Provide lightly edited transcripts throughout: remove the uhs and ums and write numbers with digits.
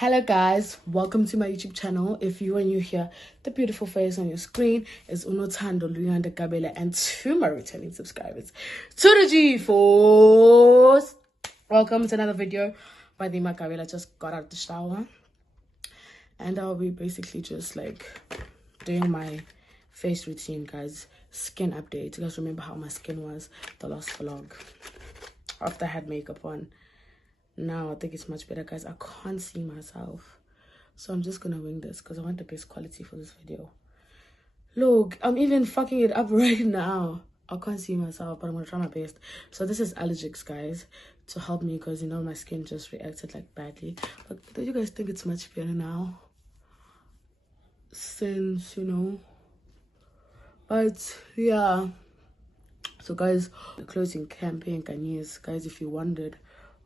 Hello guys, welcome to my YouTube channel. If you are new here, the beautiful face on your screen is Unothando Luyanda Kabela, and to my returning subscribers, to the G-Force. Welcome to another video by the Makabela. Just got out of the shower and I'll be basically just like doing my face routine, guys. Skin update. You guys remember how my skin was the last vlog after I had makeup on? Now I think it's much better, guys. I can't see myself, so I'm just gonna wing this because I want the best quality for this video. Look, I'm even fucking it up right now. I can't see myself, but I'm gonna try my best. So this is Allergix, guys, to help me because, you know, my skin just reacted like badly. But do you guys think it's much better now? Since, you know, but yeah. So guys, the closing campaign, guys, if you wondered,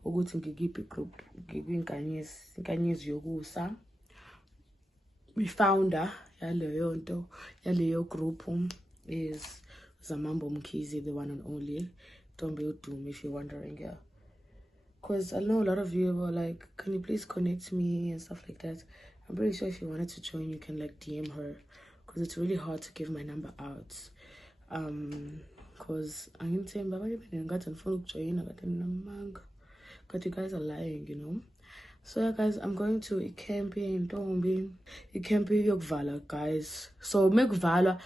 ukuthi ngikiphi group inkanyezi yokusa, founder yaleyo group is Zamambo Mkhize, the one and only Tombe Udumi, if you're wondering. Yeah, because I know a lot of you were like, can you please connect me and stuff like that. I'm pretty sure if you wanted to join, you can like DM her, because it's really hard to give my number out. Because I didn't say but you guys are lying, you know. So yeah, guys, I'm going to Ikempi in Tombi. Ikempi Yokvala, guys. So Mekvala,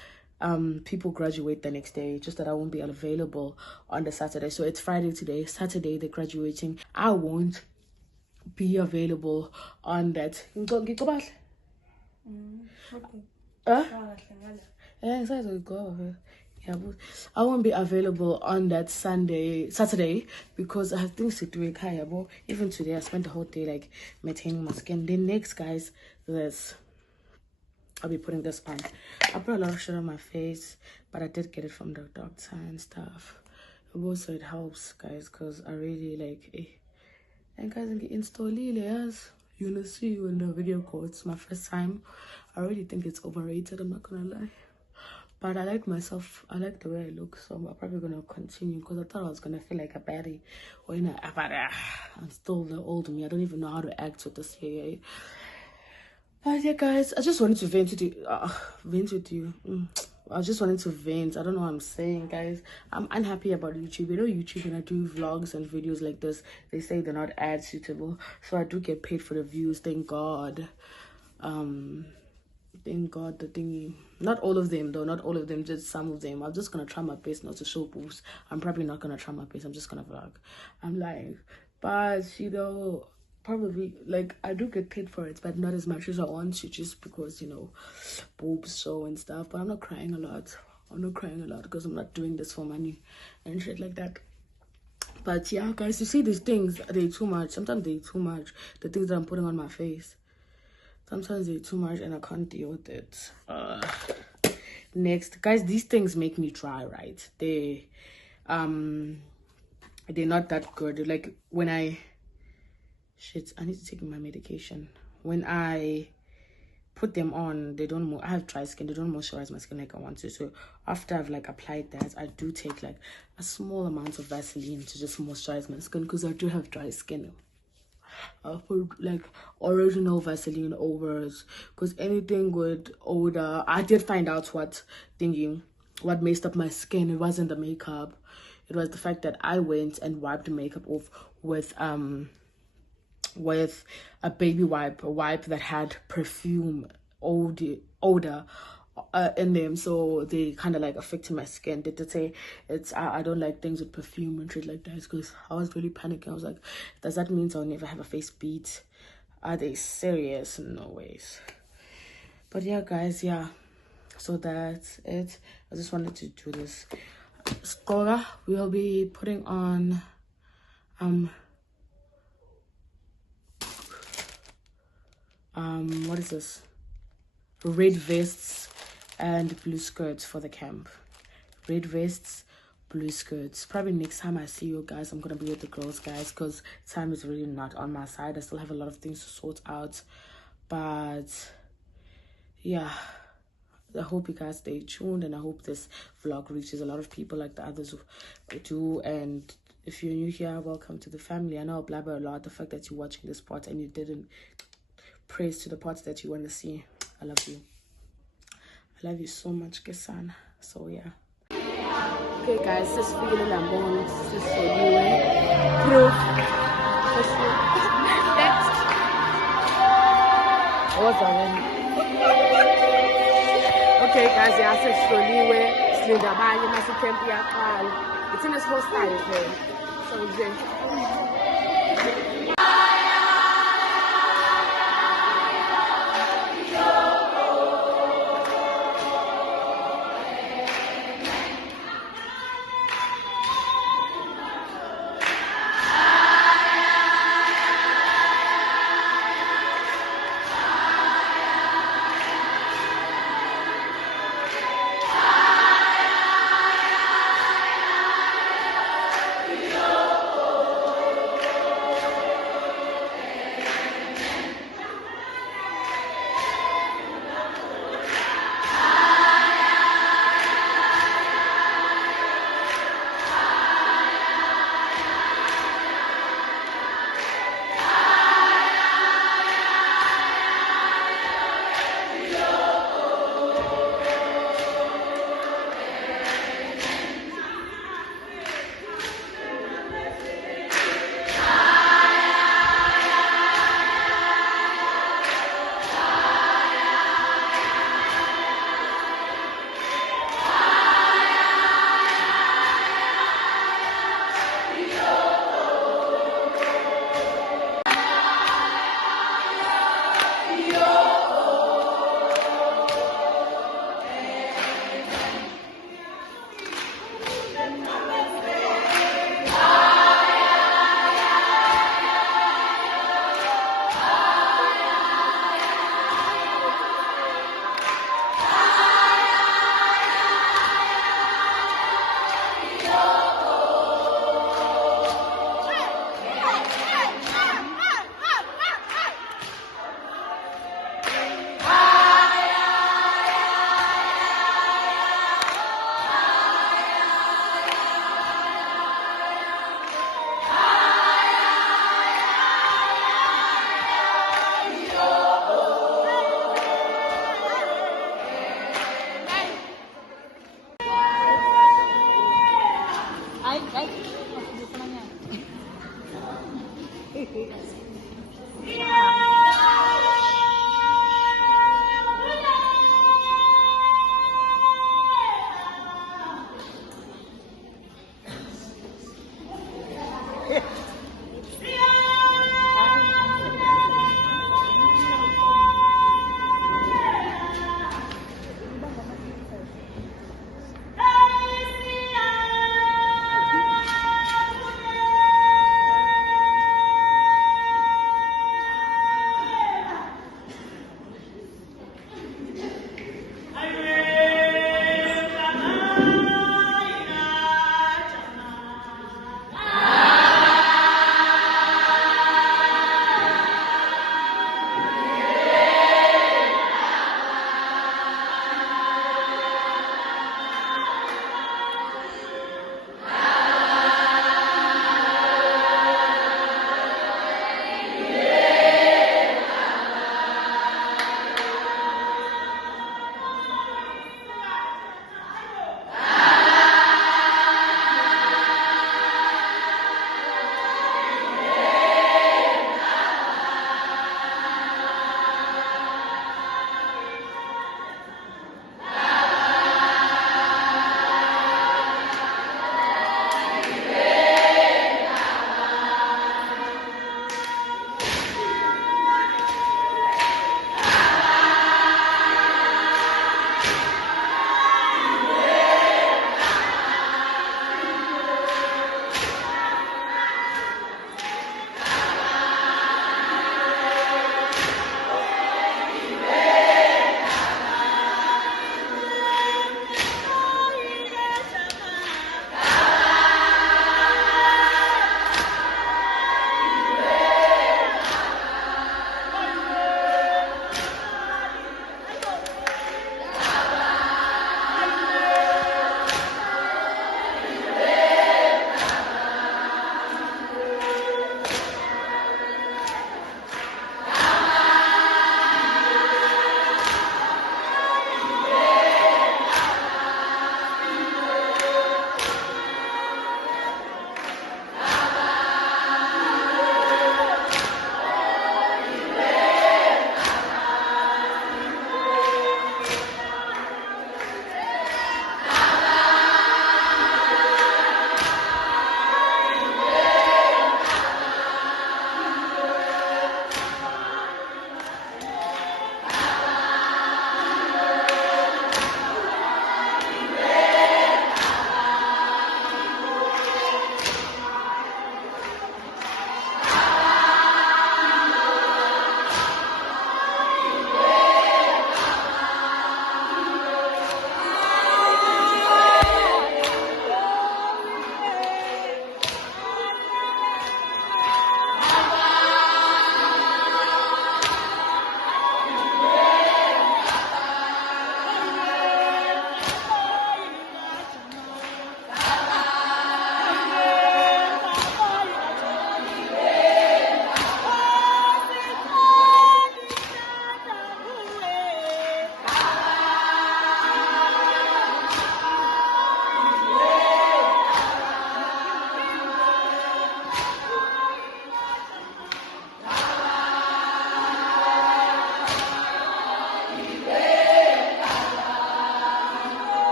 people graduate the next day, just that I won't be available on the Saturday. So it's Friday today. Saturday they're graduating. I won't be available on that. I won't be available on that Saturday, because I have things to do with Kayabo. Even today, I spent the whole day like maintaining my skin. Then next, guys, I'll be putting this on. I put a lot of shit on my face, but I did get it from the doctor and stuff. Also, it helps, guys, because I really like and guys, I get install yes. You know, see you in the video call. It's my first time. I really think it's overrated, I'm not gonna lie. But I like myself. I like the way I look, so I'm probably gonna continue, because I thought I was gonna feel like a baddie when I'm still the old me. I don't even know how to act with this here. But yeah, guys, I just wanted to vent with you. I just wanted to vent. I don't know what I'm saying, guys. I'm unhappy about YouTube. You know, YouTube, when I do vlogs and videos like this, they say they're not ad suitable. So I do get paid for the views, thank God. Thank God, the thingy. Not all of them though, not all of them, just some of them. I'm just gonna try my best not to show boobs. I'm probably not gonna try my best. I'm just gonna vlog. I'm lying. But you know, probably like I do get paid for it, but not as much as I want to, just because, you know, boobs show and stuff. But I'm not crying a lot. I'm not crying a lot because I'm not doing this for money and shit like that. But yeah, guys, you see these things, they're too much. Sometimes they're too much. The things that I'm putting on my face. Sometimes they're too much and I can't deal with it. Next, guys, these things make me dry, right? They're not that good. Like when I need to take my medication. When I put them on, they don't I have dry skin, they don't moisturize my skin like I want to. So after I've like applied that, I do take like a small amount of Vaseline to just moisturize my skin, because I do have dry skin. I put like original Vaseline over it, because anything with odor, I did find out what messed up my skin. It wasn't the makeup, it was the fact that I went and wiped the makeup off with a baby wipe, a wipe that had perfume odor in them, so they kind of like affected my skin. They did say I don't like things with perfume and shit like that, because I was really panicking. I was like, does that mean I'll never have a face beat? Are they serious? No ways. But yeah, guys, yeah, so that's it. I just wanted to do this. Skoga, we'll be putting on what is this, red vests and blue skirts for the camp. Red vests, blue skirts. Probably next time I see you guys, I'm gonna be with the girls, guys, because time is really not on my side. I still have a lot of things to sort out. But yeah, I hope you guys stay tuned, and I hope this vlog reaches a lot of people like the others do. And if you're new here, welcome to the family. I know I blabber a lot. The fact that you're watching this part and you didn't praise to the parts that you want to see. I love you. I love you so much, Kesana. So yeah. Okay guys, this video is for you and proof. Next. What's that? Okay guys, yeah, it's in this whole style thing. So